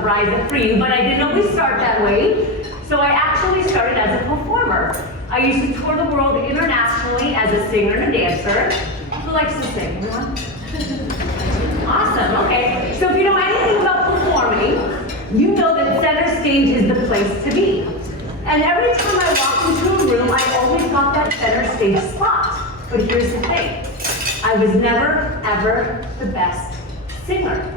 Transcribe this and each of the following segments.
surprise for you, but I didn't always start that way. So I actually started as a performer. I used to tour the world internationally as a singer and a dancer. Who likes to sing? Anyone? Awesome, okay. So if you know anything about performing, you know that center stage is the place to be. And every time I walked into a room, I always got that center stage spot. But here's the thing, I was never, ever the best singer.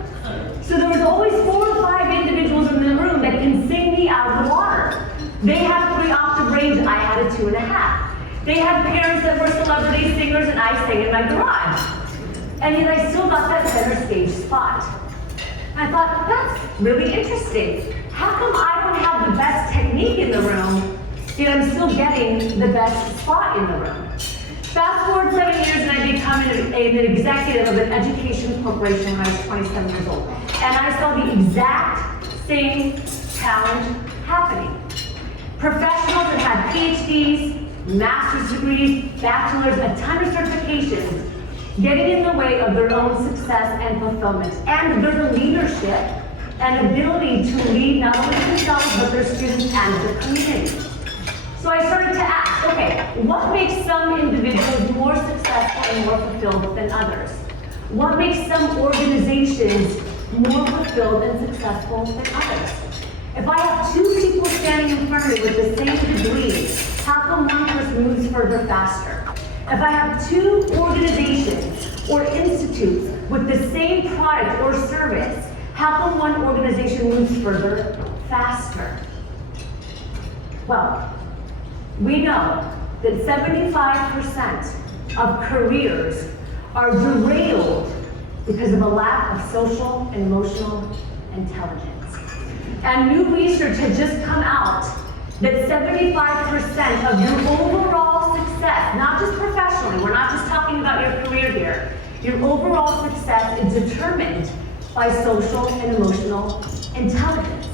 So there was always 4 or 5 individuals in the room that can sing me out of the water. They had 3 octave range, I had a 2.5. They had parents that were celebrity singers and I sang in my garage. And yet I still got that center stage spot. And I thought, that's really interesting. How come I don't have the best technique in the room, yet I'm still getting the best spot in the room? Fast forward 7 years and I become an executive of an education corporation when I was 27 years old. And I saw the exact same challenge happening. Professionals that had PhDs, master's degrees, bachelor's, a ton of certifications, getting in the way of their own success and fulfillment, and their leadership and ability to lead not only themselves, but their students and their community. So I started to ask, okay, what makes some individuals more successful and more fulfilled than others? What makes some organizations more fulfilled and successful than others? If I have 2 people standing in front of me with the same degree, how come one person moves further faster? If I have 2 organizations or institutes with the same product or service, how come one organization moves further faster? Well, we know that 75% of careers are derailed because of a lack of social and emotional intelligence. And new research has just come out that 75% of your overall success, not just professionally, we're not just talking about your career here, your overall success is determined by social and emotional intelligence.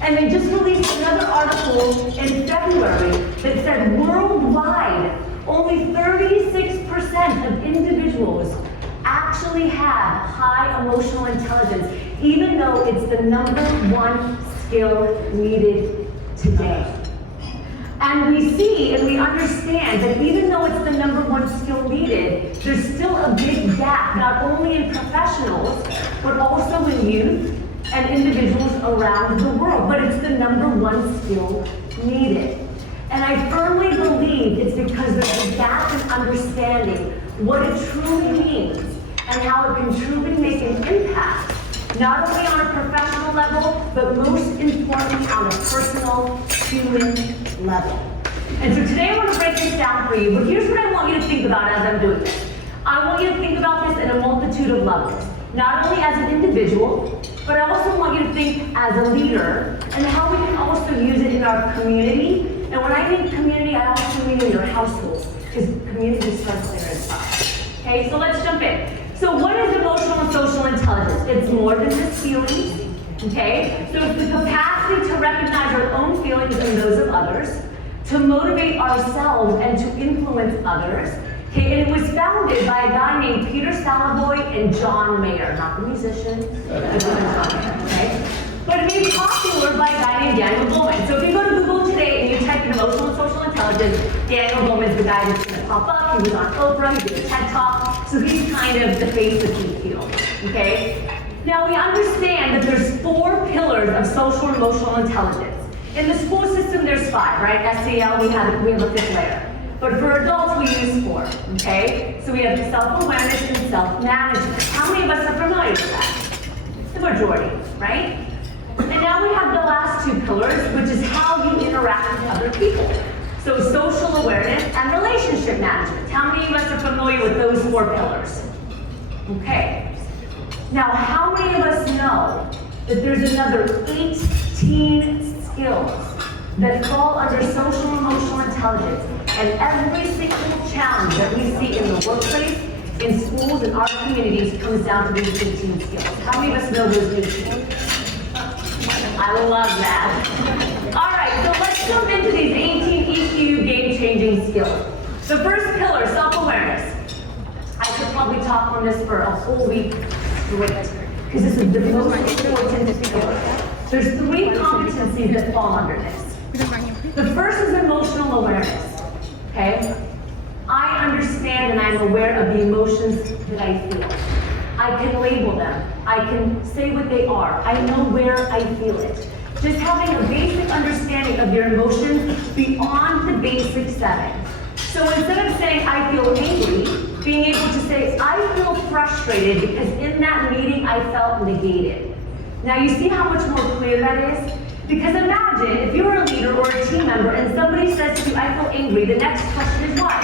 And they just released another article in February that said worldwide, only 36% of individuals actually have high emotional intelligence, even though it's the #1 skill needed today. And we see and we understand that even though it's the #1 skill needed, there's still a big gap, not only in professionals, but also in youth and individuals around the world. But it's the #1 skill needed. And I firmly believe it's because there's a gap in understanding what it truly means and how it can truly make an impact, not only on a professional level, but most importantly on a personal, human level. And so today I want to break this down for you, but here's what I want you to think about as I'm doing this. I want you to think about this in a multitude of levels, not only as an individual, but I also want you to think as a leader and how we can also use it in our community. And when I mean community, I also mean in your household, because community starts there as well. Okay, so let's jump in. So what is emotional and social intelligence? It's more than just feelings, okay? So it's the capacity to recognize our own feelings and those of others, to motivate ourselves and to influence others. Okay, and it was founded by a guy named Peter Salaboy and John Mayer, not the musician, but John Mayer, okay? But it made popular by a guy named Daniel Goleman. So if you go to Google today and you type in emotional and social intelligence, Daniel Goleman's the guy that's gonna pop up. He was on Oprah, he did a TED Talk, so he's kind of the face of the field, okay? Now we understand that there's 4 pillars of social and emotional intelligence. In the school system, there's 5, right? SEL, we have a 5th layer. But for adults, we use 4, okay? So we have self-awareness and self-management. How many of us are familiar with that? The majority, right? And now we have the last 2 pillars, which is how you interact with other people. So social awareness and relationship management. How many of us are familiar with those 4 pillars? Okay. Now, how many of us know that there's another 18 skills that fall under social and emotional intelligence, and every single challenge that we see in the workplace, in schools, in our communities comes down to these 18 skills. How many of us know those 18? I love that. All right, so let's jump into these 18 EQ game-changing skills. The first pillar, self-awareness. I could probably talk on this for a whole week straight, because this is the most important skill. There's 3 competencies that fall under this. The first is emotional awareness, okay? I understand and I'm aware of the emotions that I feel. I can label them. I can say what they are. I know where I feel it. Just having a basic understanding of your emotions beyond the basic 7. So instead of saying, I feel angry, being able to say, I feel frustrated because in that meeting I felt negated. Now you see how much more clear that is? Because imagine if you're a leader or a team member and somebody says to you, I feel angry, the next question is why?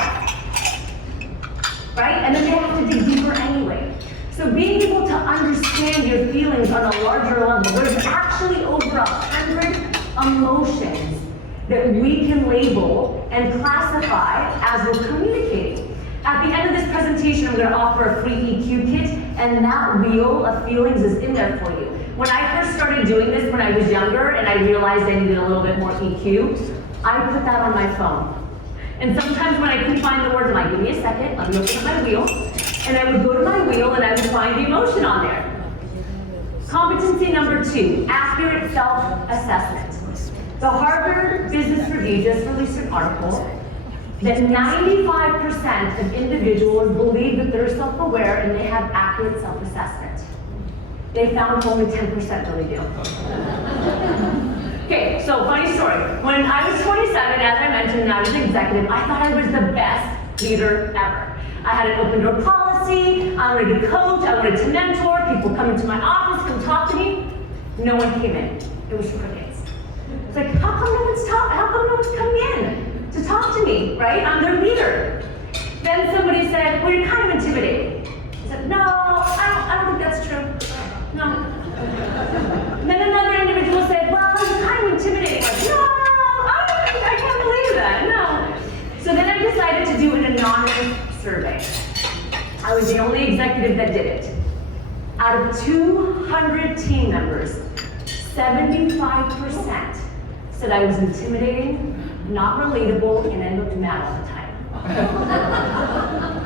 Right? And then they have to dig deeper anyway. So being able to understand your feelings on a larger level, there's actually over 100 emotions that we can label and classify as we're communicating. At the end of this presentation, I'm going to offer a free EQ kit, and that wheel of feelings is in there for you. When I first started doing this when I was younger and I realized I needed a little bit more EQ, I put that on my phone. And sometimes when I couldn't find the words, I'm like, give me a second, let me open up my wheel. And I would go to my wheel and I would find the emotion on there. Competency number 2, accurate self-assessment. The Harvard Business Review just released an article that 95% of individuals believe that they're self-aware and they have accurate self-assessment. They found only 10% really do. Okay, so funny story. When I was 27, as I mentioned, and I was an executive, I thought I was the best leader ever. I had an open door policy, I wanted to coach, I wanted to mentor, people come into my office, come talk to me. No one came in. It was crickets. It's like, how come no one's coming in to talk to me, right? I'm their leader. Then somebody said, well, you're kind of intimidating. I said, no, I don't think that's true. No. And then another individual said, well, you're kind of intimidating. Like, no, I can't believe that, no. So then I decided to do an anonymous survey. I was the only executive that did it. Out of 200 team members, 75% said I was intimidating, not relatable, and I looked mad all the time.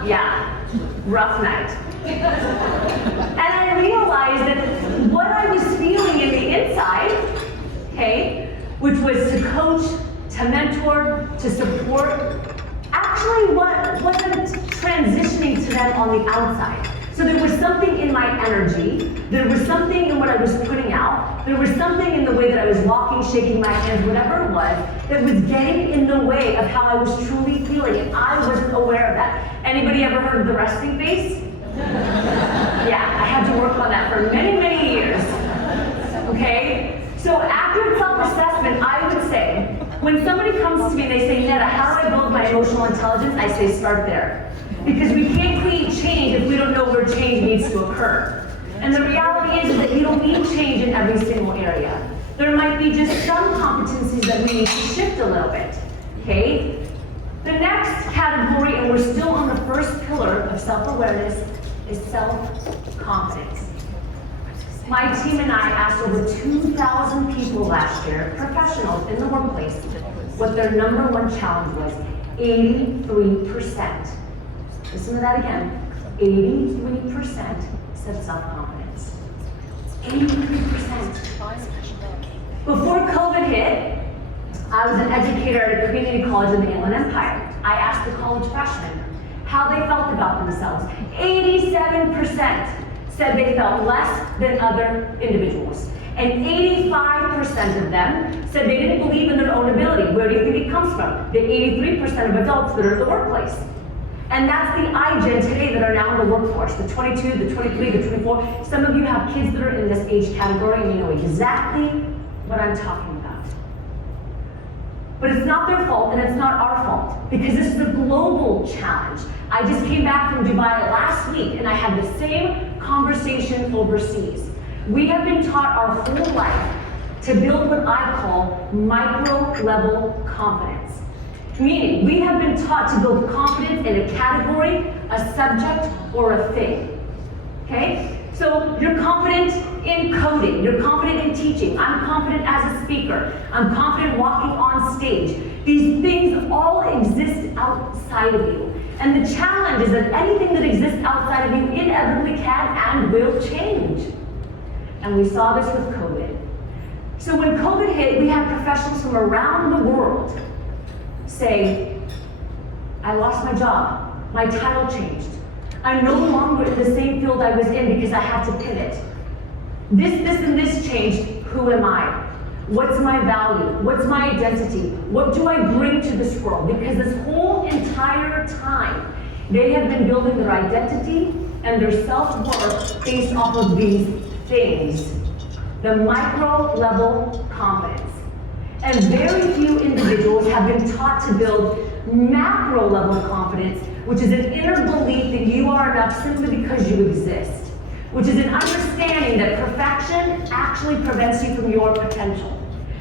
Yeah, rough night. And I realized that what I was feeling in the inside, okay, which was to coach, to mentor, to support, actually wasn't transitioning to them on the outside. So there was something in my energy, there was something in what I was putting out, there was something in the way that I was walking, shaking my hands, whatever it was, that was getting in the way of how I was truly feeling, and I wasn't aware of that. Anybody ever heard of the resting face? Yeah, I had to work on that for many, many years. Okay? So accurate self-assessment, I would say, when somebody comes to me and they say, Netta, how do I build my emotional intelligence? I say, start there. Because we can't create change if we don't know where change needs to occur. And the reality is that you don't need change in every single area. There might be just some competencies that we need to shift a little bit. Okay? The next category, and we're still on the first pillar of self-awareness, is self-confidence. My team and I asked over 2,000 people last year, professionals in the workplace, what their number one challenge was. 83%. Listen to that again. 83% said self-confidence. 83%. Before COVID hit, I was an educator at a community college in the Inland Empire. I asked the college freshmen how they felt about themselves. 87% said they felt less than other individuals. And 85% of them said they didn't believe in their own ability. Where do you think it comes from? The 83% of adults that are in the workplace. And that's the iGen today that are now in the workforce, the 22, the 23, the 24. Some of you have kids that are in this age category and you know exactly what I'm talking about. But it's not their fault and it's not our fault because this is a global challenge. I just came back from Dubai last week and I had the same conversation overseas. We have been taught our whole life to build what I call micro-level confidence. Meaning, we have been taught to build confidence in a category, a subject, or a thing. Okay? So you're confident in coding, you're confident in teaching, I'm confident as a speaker, I'm confident walking on stage. These things all exist outside of you. And the challenge is that anything that exists outside of you inevitably can and will change. And we saw this with COVID. So when COVID hit, we had professionals from around the world say, I lost my job, my title changed. I'm no longer in the same field I was in because I had to pivot. This, and this changed. Who am I? What's my value? What's my identity? What do I bring to this world? Because this whole entire time, they have been building their identity and their self-worth based off of these things. The micro-level confidence. And very few individuals have been taught to build macro-level confidence, which is an inner belief that you are enough simply because you exist, which is an understanding that perfection actually prevents you from your potential,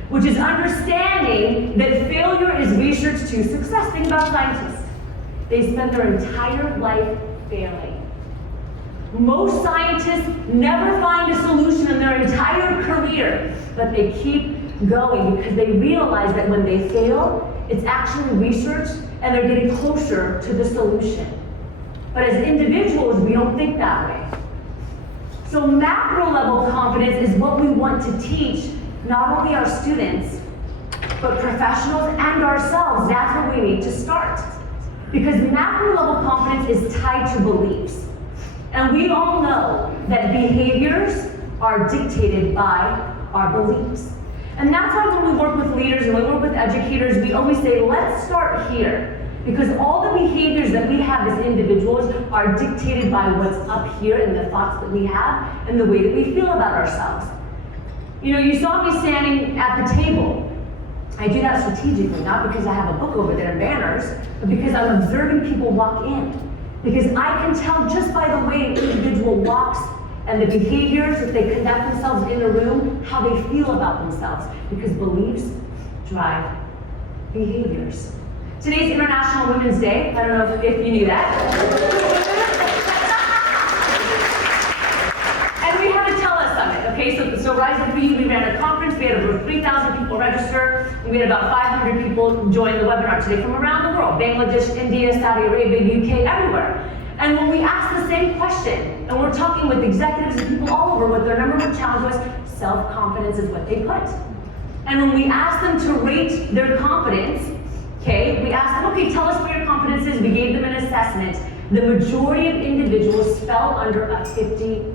which is understanding that failure is research to success. Think about scientists. They spend their entire life failing. Most scientists never find a solution in their entire career, but they keep going because they realize that when they fail, it's actually research and they're getting closer to the solution. But as individuals, we don't think that way. So macro level confidence is what we want to teach not only our students, but professionals and ourselves. That's where we need to start. Because macro level confidence is tied to beliefs. And we all know that behaviors are dictated by our beliefs. And that's why when we work with leaders and we work with educators, we always say, let's start here. Because all the behaviors that we have as individuals are dictated by what's up here and the thoughts that we have and the way that we feel about ourselves. You know, you saw me standing at the table. I do that strategically, not because I have a book over there and banners, but because I'm observing people walk in. Because I can tell just by the way an individual walks and the behaviors, if they conduct themselves in a room, how they feel about themselves. Because beliefs drive behaviors. Today's International Women's Day. I don't know if you knew that. And we had a Tell-Us Summit, okay? So Rise Up For You, we ran a conference. We had over 3,000 people register. And we had about 500 people join the webinar today from around the world. Bangladesh, India, Saudi Arabia, UK, everywhere. And when we asked the same question, and we're talking with executives and people all over, what their number one challenge was, self-confidence is what they put. And when we asked them to rate their confidence, okay, we asked them, okay, tell us where your confidence is. We gave them an assessment. The majority of individuals fell under a 50%.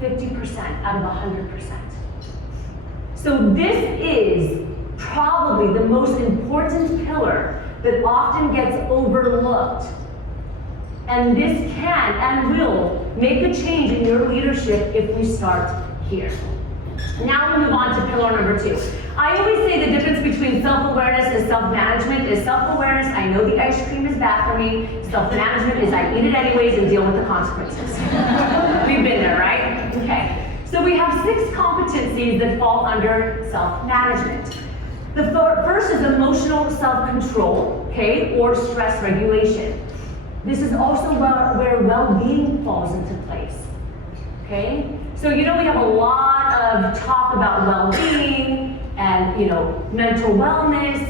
50% out of 100%. So this is probably the most important pillar that often gets overlooked. And this can and will make a change in your leadership if we start here. Now we move on to pillar number 2. I always say the difference between self-awareness and self-management is self-awareness, I know the ice cream is bad for me. Self-management is I eat it anyways and deal with the consequences. We've been there, right? Okay. So we have 6 competencies that fall under self-management. The first is emotional self-control, okay, or stress regulation. This is also where well-being falls into place, okay? So, you know, we have a lot of talk about well-being and, you know, mental wellness,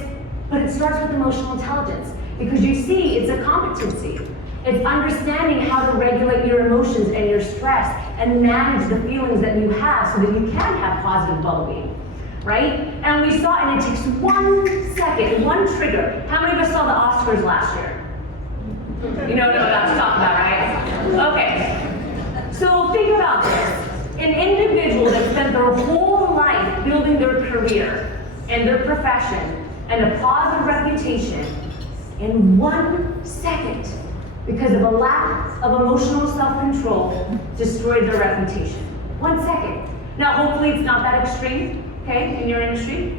but it starts with emotional intelligence because you see, it's a competency. It's understanding how to regulate your emotions and your stress and manage the feelings that you have so that you can have positive well-being, right? And we saw, and it takes 1 second, 1 trigger. How many of us saw the Oscars last year? You know what I'm about to talk about, right? Okay. So think about this. An individual that spent their whole life building their career and their profession and a positive reputation in 1 second, because of a lack of emotional self-control, destroyed their reputation. 1 second. Now, hopefully it's not that extreme, okay, in your industry.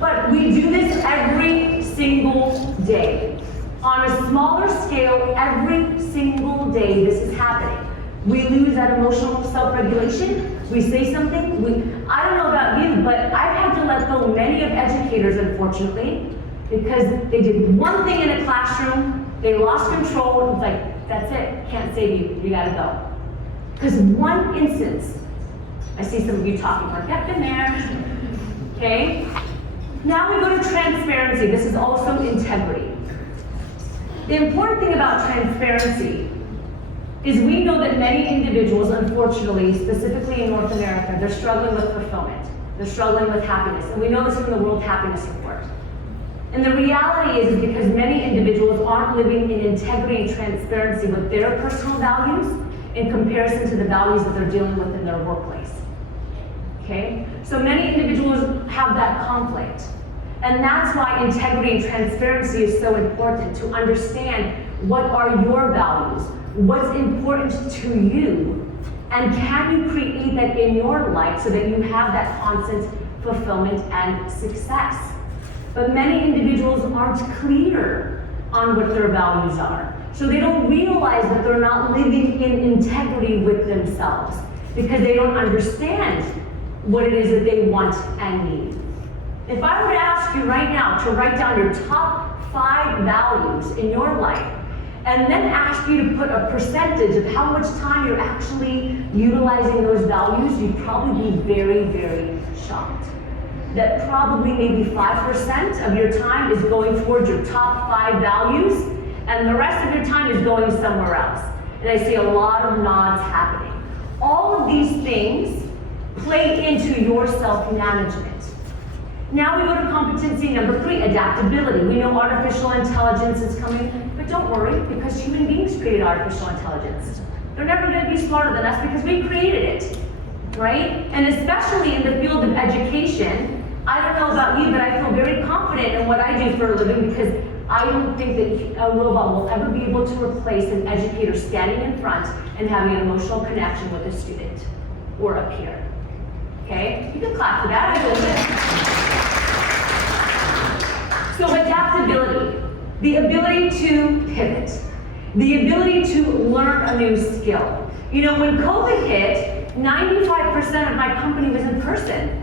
But we do this every single day. On a smaller scale, every single day this is happening. We lose that emotional self-regulation. We say something. I don't know about you, but I've had to let go many of educators, unfortunately, because they did one thing in a classroom, they lost control, it's like, that's it, can't save you, you gotta go. Because one instance, I see some of you talking, like, yep, been there, okay? Now we go to transparency. This is also integrity. The important thing about transparency is we know that many individuals, unfortunately, specifically in North America, they're struggling with fulfillment. They're struggling with happiness. And we know this from the World Happiness Report. And the reality is because many individuals aren't living in integrity and transparency with their personal values in comparison to the values that they're dealing with in their workplace. Okay? So many individuals have that conflict. And that's why integrity and transparency is so important, to understand what are your values, what's important to you, and can you create that in your life so that you have that constant fulfillment and success. But many individuals aren't clear on what their values are. So they don't realize that they're not living in integrity with themselves because they don't understand what it is that they want and need. If I were to ask you right now to write down your top 5 values in your life, and then ask you to put a percentage of how much time you're actually utilizing those values, you'd probably be very, very shocked. That probably maybe 5% of your time is going towards your top 5 values, and the rest of your time is going somewhere else. And I see a lot of nods happening. All of these things play into your self-management. Now we go to competency number 3, adaptability. We know artificial intelligence is coming, but don't worry, because human beings created artificial intelligence. They're never going to be smarter than us because we created it, right? And especially in the field of education, I don't know about you, but I feel very confident in what I do for a living because I don't think that a robot will ever be able to replace an educator standing in front and having an emotional connection with a student or a peer. Okay? You can clap for that, I believe it. So adaptability, the ability to pivot, the ability to learn a new skill. You know, when COVID hit, 95% of my company was in person.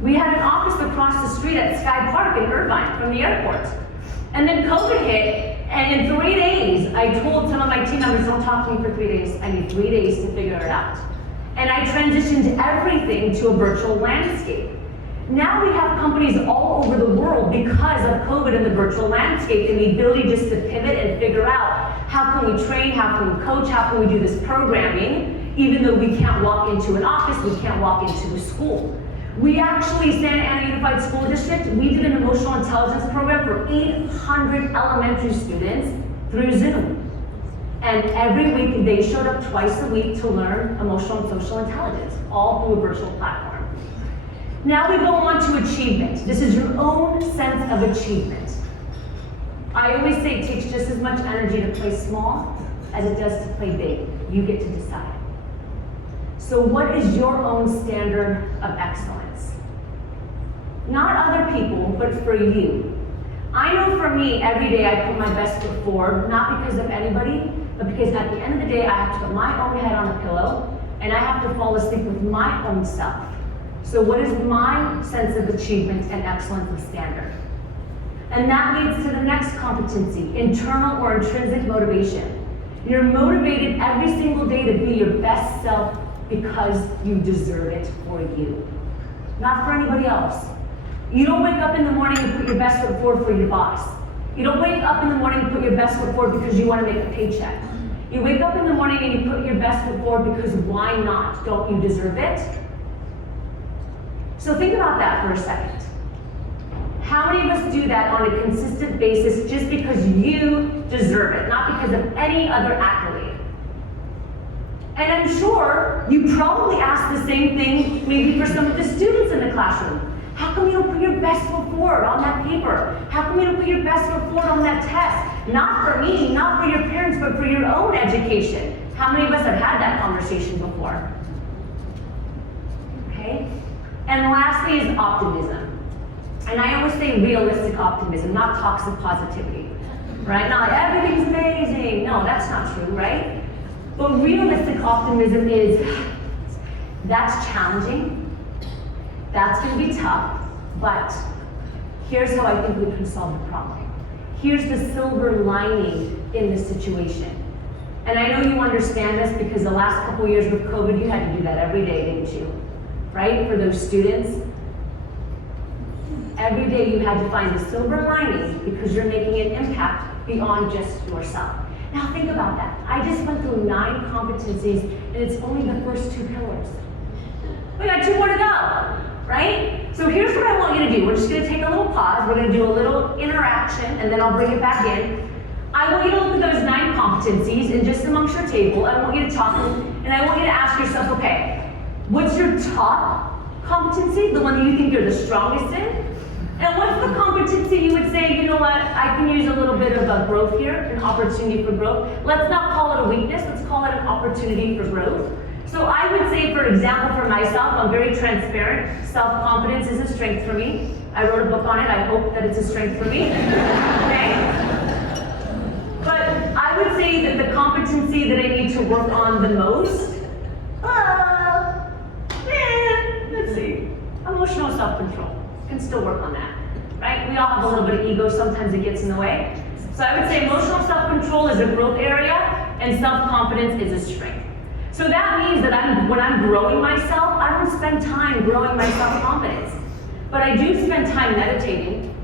We had an office across the street at Sky Park in Irvine from the airport. And then COVID hit, and in 3 days, I told some of my team members, don't talk to me for 3 days. I need 3 days to figure it out. And I transitioned everything to a virtual landscape. Now we have companies all over the world because of COVID and the virtual landscape and the ability just to pivot and figure out how can we train, how can we coach, how can we do this programming, even though we can't walk into an office, we can't walk into a school. We actually, Santa Ana Unified School District, we did an emotional intelligence program for 800 elementary students through Zoom. And every week they showed up twice a week to learn emotional and social intelligence, all through a virtual platform. Now we go on to achievement. This is your own sense of achievement. I always say it takes just as much energy to play small as it does to play big. You get to decide. So what is your own standard of excellence? Not other people, but for you. I know for me, every day I put my best foot forward, not because of anybody, but because at the end of the day, I have to put my own head on a pillow, and I have to fall asleep with my own self. So what is my sense of achievement and excellence and standard? And that leads to the next competency, internal or intrinsic motivation. You're motivated every single day to be your best self because you deserve it for you, not for anybody else. You don't wake up in the morning and put your best foot forward for your boss. You don't wake up in the morning and put your best foot forward because you want to make a paycheck. You wake up in the morning and you put your best foot forward because why not? Don't you deserve it? So think about that for a second. How many of us do that on a consistent basis just because you deserve it, not because of any other accolade? And I'm sure you probably ask the same thing maybe for some of the students in the classroom. How come you don't put your best foot forward on that paper? How come you don't put your best foot forward on that test? Not for me, not for your parents, but for your own education. How many of us have had that conversation before? Okay? And lastly is optimism. And I always say realistic optimism, not toxic positivity, right? Not like everything's amazing. No, that's not true, right? But realistic optimism is, that's challenging, that's gonna be tough, but here's how I think we can solve the problem. Here's the silver lining in the situation. And I know you understand this because the last couple years with COVID, you had to do that every day, didn't you? Right, for those students. Every day you had to find the silver lining because you're making an impact beyond just yourself. Now think about that. I just went through 9 competencies, and it's only the first 2 pillars. We got 2 more to go, right? So here's what I want you to do. We're just gonna take a little pause. We're gonna do a little interaction, and then I'll bring it back in. I want you to look at those 9 competencies, and just amongst your table, I want you to talk, and I want you to ask yourself, okay, what's your top competency, the one that you think you're the strongest in? And what's the competency you would say, you know what, I can use a little bit of a growth here, an opportunity for growth. Let's not call it a weakness, let's call it an opportunity for growth. So I would say, for example, for myself, I'm very transparent. Self-confidence is a strength for me. I wrote a book on it, I hope that it's a strength for me, okay? But I would say that the competency that I need to work on the most, let's see, emotional self-control. Can still work on that, right? We all have a little bit of ego, sometimes it gets in the way. So I would say emotional self-control is a growth area, and self-confidence is a strength. So that means that when I'm growing myself, I don't spend time growing my self-confidence. But I do spend time meditating,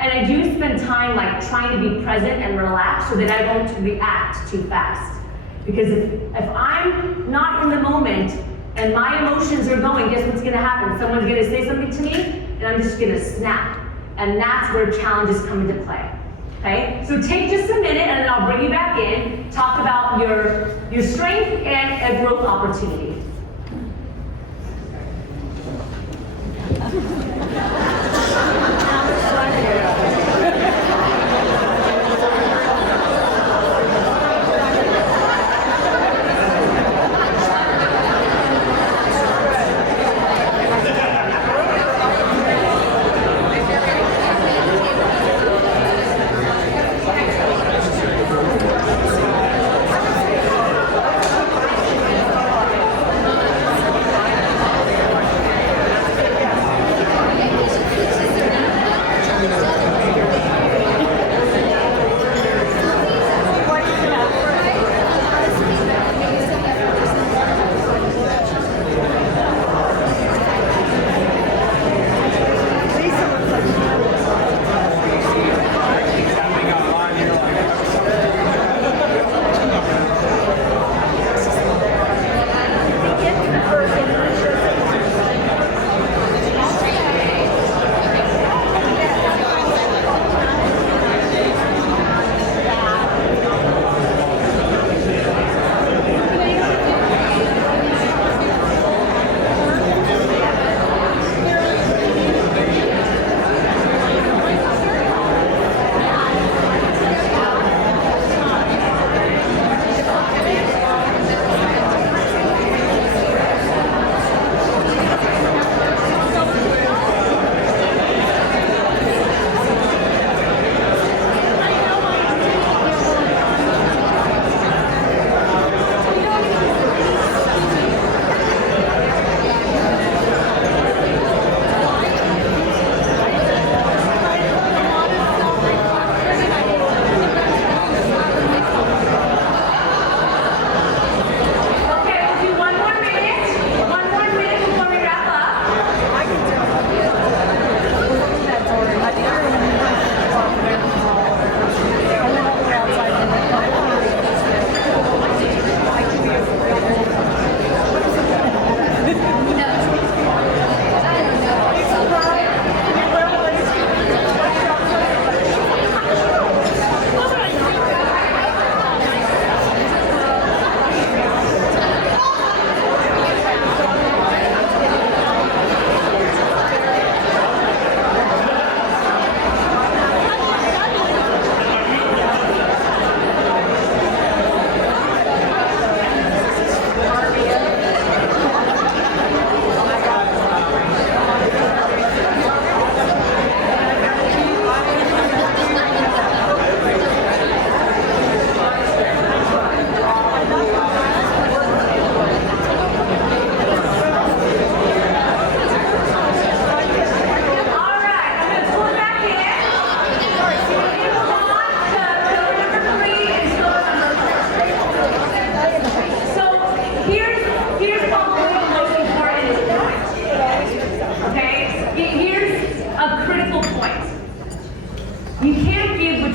and I do spend time like trying to be present and relaxed so that I don't react too fast. Because if I'm not in the moment and my emotions are going, guess what's gonna happen? Someone's gonna say something to me, and I'm just gonna snap. And that's where challenges come into play. Okay? So take just a minute, and then I'll bring you back in, talk about your strength and a growth opportunity.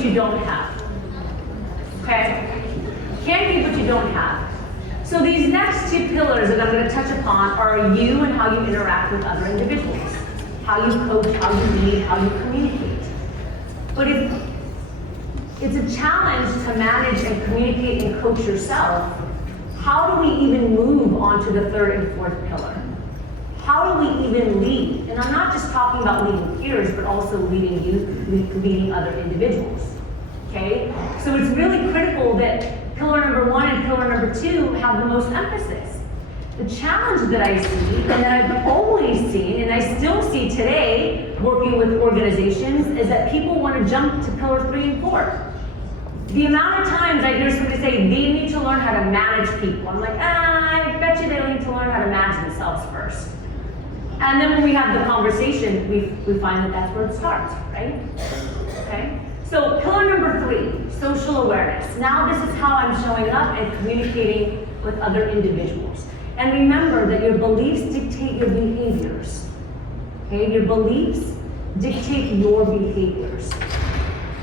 You don't have. Okay? Can't give what you So these next two pillars that I'm going to touch upon are you and how you interact with other individuals. How you coach, how you lead, how you communicate. But it's a challenge to manage and communicate and coach yourself. How do we even move on to the third and fourth pillar? How do we even lead? And I'm not just talking about leading peers, but also leading leading other individuals. Okay? So it's really critical that pillar number 1 and pillar number 2 have the most emphasis. The challenge that I see, and that I've always seen, and I still see today working with organizations, is that people want to jump to pillar 3 and 4. The amount of times I hear somebody say, they need to learn how to manage people. I'm like, I bet you they need to learn how to manage themselves first. And then when we have the conversation, we find that that's where it starts, right? Okay? So pillar number 3, social awareness. Now this is how I'm showing up and communicating with other individuals. And remember that your beliefs dictate your behaviors. Okay? Your beliefs dictate your behaviors.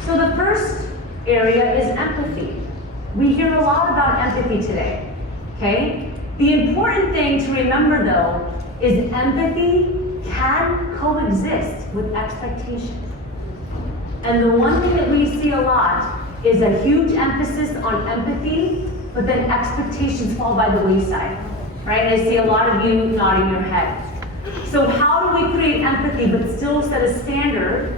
So the first area is empathy. We hear a lot about empathy today. Okay? The important thing to remember though is empathy can coexist with expectation. And the one thing that we see a lot is a huge emphasis on empathy, but then expectations fall by the wayside, right? And I see a lot of you nodding your head. So how do we create empathy but still set a standard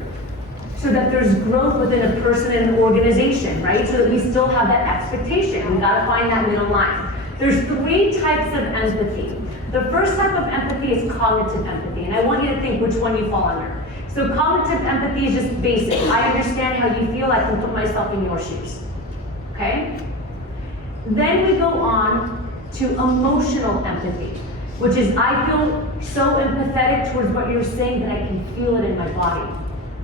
so that there's growth within a person and an organization, right? So that we still have that expectation. We gotta find that middle line. There's 3 types of empathy. The first type of empathy is cognitive empathy, and I want you to think which one you fall under. So cognitive empathy is just basic. I understand how you feel, I can put myself in your shoes, okay? Then we go on to emotional empathy, which is I feel so empathetic towards what you're saying that I can feel it in my body.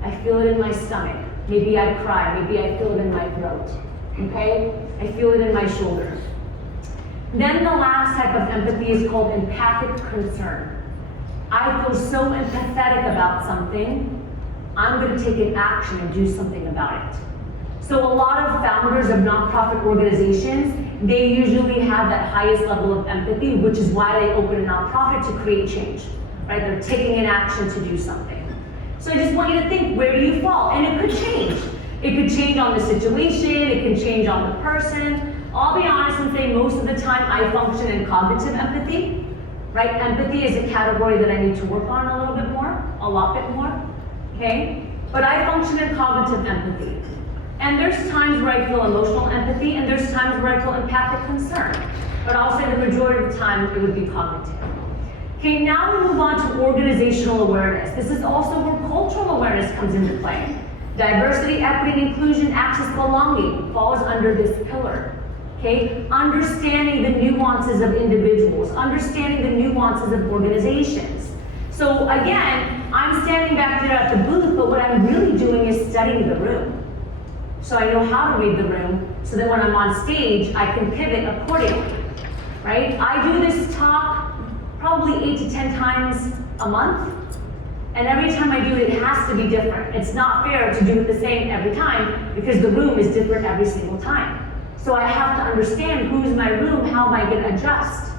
I feel it in my stomach. Maybe I cry, maybe I feel it in my throat, okay? I feel it in my shoulder. Then the last type of empathy is called empathic concern. I feel so empathetic about something, I'm going to take an action and do something about it. So a lot of founders of nonprofit organizations, they usually have that highest level of empathy, which is why they open a nonprofit to create change, right? They're taking an action to do something. So I just want you to think, where do you fall? And it could change. It could change on the situation, it can change on the person. I'll be honest and say most of the time I function in cognitive empathy, right? Empathy is a category that I need to work on a little bit more, a lot bit more, okay? But I function in cognitive empathy. And there's times where I feel emotional empathy, and there's times where I feel empathic concern. But I'll say the majority of the time it would be cognitive. Okay, now we move on to organizational awareness. This is also where cultural awareness comes into play. Diversity, equity, inclusion, access, belonging falls under this pillar. Okay, understanding the nuances of individuals, understanding the nuances of organizations. So again, I'm standing back there at the booth, but what I'm really doing is studying the room. So I know how to read the room, so that when I'm on stage, I can pivot accordingly, right? I do this talk probably 8 to 10 times a month, and every time I do it, it has to be different. It's not fair to do it the same every time, because the room is different every single time. So I have to understand who's my room, how am I going to adjust,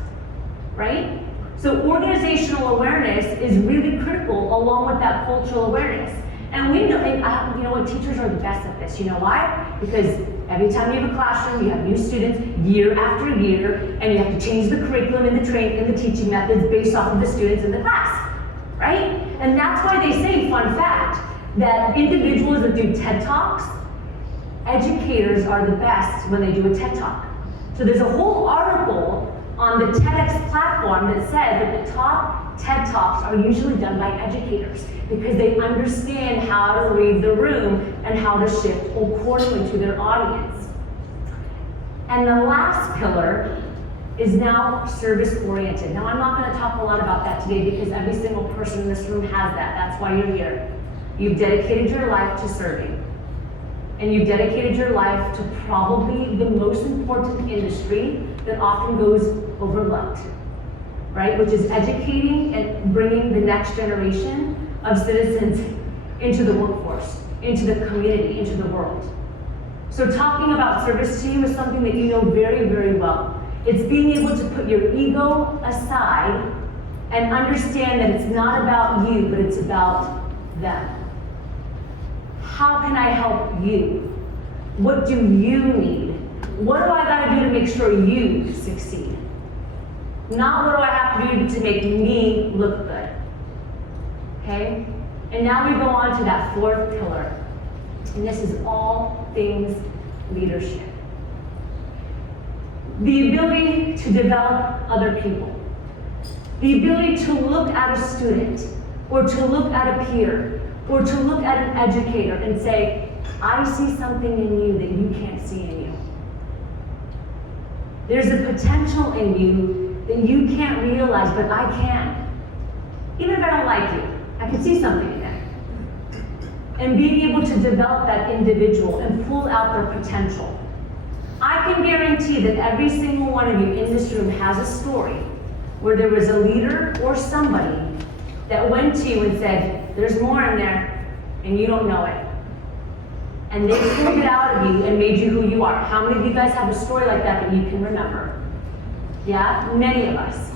right? So organizational awareness is really critical along with that cultural awareness. And we know, you know what, teachers are the best at this. You know why? Because every time you have a classroom, you have new students year after year, and you have to change the curriculum and the teaching methods based off of the students in the class, right? And that's why they say, fun fact, that individuals that do TED Talks, educators are the best when they do a TED Talk. So there's a whole article on the TEDx platform that says that the top TED Talks are usually done by educators because they understand how to read the room and how to shift accordingly to their audience. And the last pillar is now service-oriented. Now I'm not going to talk a lot about that today because every single person in this room has that. That's why you're here. You've dedicated your life to serving. And you've dedicated your life to probably the most important industry that often goes overlooked, right? Which is educating and bringing the next generation of citizens into the workforce, into the community, into the world. So talking about service to you is something that you know very, very well. It's being able to put your ego aside and understand that it's not about you, but it's about them. How can I help you? What do you need? What do I gotta do to make sure you succeed? Not what do I have to do to make me look good. Okay? And now we go on to that fourth pillar. And this is all things leadership. The ability to develop other people. The ability to look at a student, or to look at a peer, or to look at an educator and say, I see something in you that you can't see in you. There's a potential in you that you can't realize, but I can. Even if I don't like you, I can see something in there. And being able to develop that individual and pull out their potential. I can guarantee that every single one of you in this room has a story where there was a leader or somebody that went to you and said, there's more in there, and you don't know it. And they pulled it out of you and made you who you are. How many of you guys have a story like that you can remember? Yeah, many of us.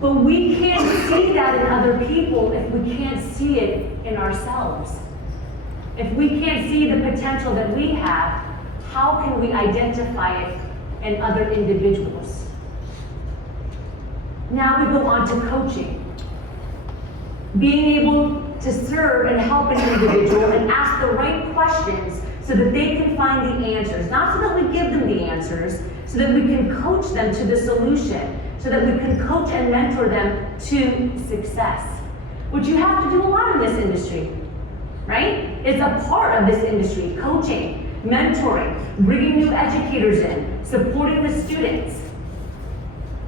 But we can't see that in other people if we can't see it in ourselves. If we can't see the potential that we have, how can we identify it in other individuals? Now we go on to coaching. Being able to serve and help an individual and ask the right questions so that they can find the answers. Not so that we give them the answers, so that we can coach them to the solution, so that we can coach and mentor them to success. Which you have to do a lot in this industry, right? It's a part of this industry, coaching, mentoring, bringing new educators in, supporting the students.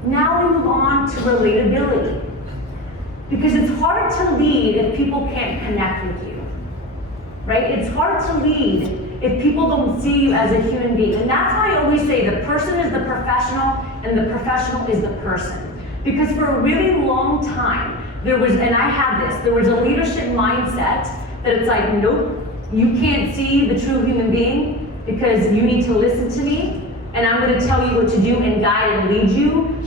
Now we move on to relatability. Because it's hard to lead if people can't connect with you, right? It's hard to lead if people don't see you as a human being. And that's why I always say the person is the professional and the professional is the person. Because for a really long time, there was a leadership mindset that it's like, nope, you can't see the true human being because you need to listen to me and I'm gonna tell you what to do and guide and lead you,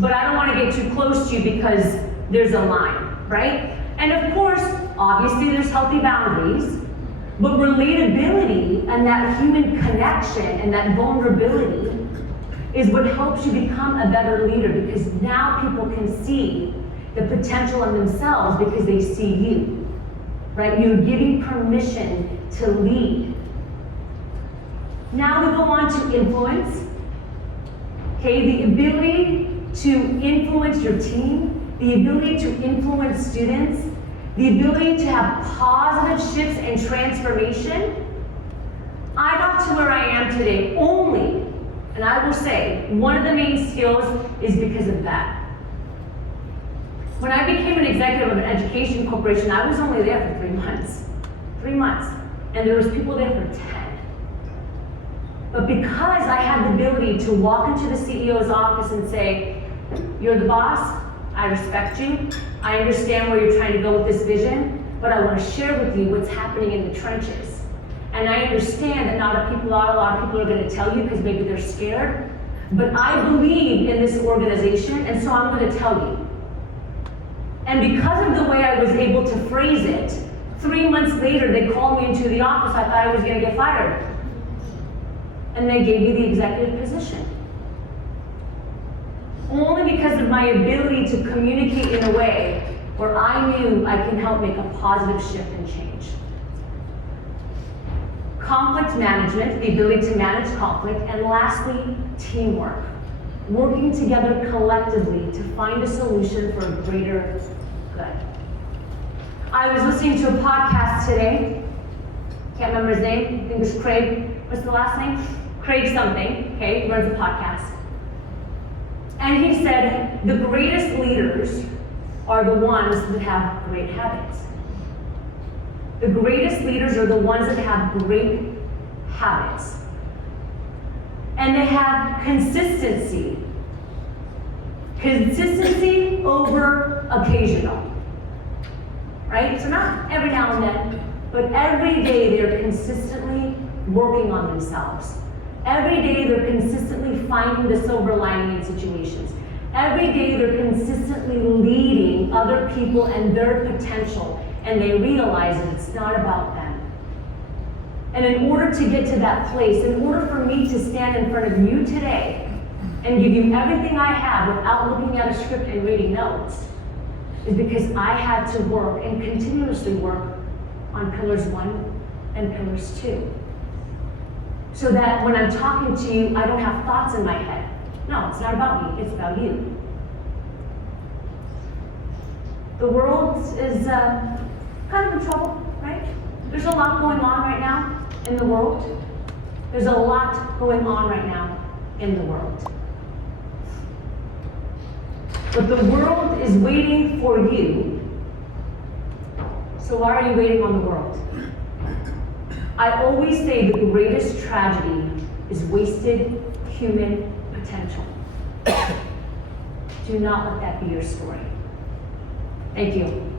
but I don't wanna get too close to you because there's a line, right? And of course, obviously there's healthy boundaries, but relatability and that human connection and that vulnerability is what helps you become a better leader, because now people can see the potential in themselves because they see you, right? You're giving permission to lead. Now we go on to influence, okay? The ability to influence your team, the ability to influence students, the ability to have positive shifts and transformation. I got to where I am today only, and I will say, one of the main skills is because of that. When I became an executive of an education corporation, I was only there for 3 months. 3 months. And there was people there for 10. But because I had the ability to walk into the CEO's office and say, you're the boss, I respect you, I understand where you're trying to go with this vision, but I want to share with you what's happening in the trenches. And I understand that not a lot of people are going to tell you because maybe they're scared, but I believe in this organization, and so I'm going to tell you. And because of the way I was able to phrase it, 3 months later they called me into the office. I thought I was going to get fired. And they gave me the executive position. Only because of my ability to communicate in a way where I knew I can help make a positive shift and change. Conflict management, the ability to manage conflict, and lastly, teamwork. Working together collectively to find a solution for a greater good. I was listening to a podcast today, can't remember his name, I think it was Craig, what's the last name? Craig something, okay, he runs a podcast. And he said, the greatest leaders are the ones that have great habits. The greatest leaders are the ones that have great habits. And they have consistency. Consistency over occasional. Right? So not every now and then, but every day they're consistently working on themselves. Every day they're consistently finding the silver lining in situations. Every day they're consistently leading other people and their potential, and they realize that it's not about them. And in order to get to that place, in order for me to stand in front of you today and give you everything I have without looking at a script and reading notes, is because I had to work and continuously work on pillars 1 and pillars 2. So that when I'm talking to you, I don't have thoughts in my head. No, it's not about me, it's about you. The world is kind of in trouble, right? There's a lot going on right now in the world. There's a lot going on right now in the world. But the world is waiting for you. So why are you waiting on the world? I always say the greatest tragedy is wasted human potential. Do not let that be your story. Thank you.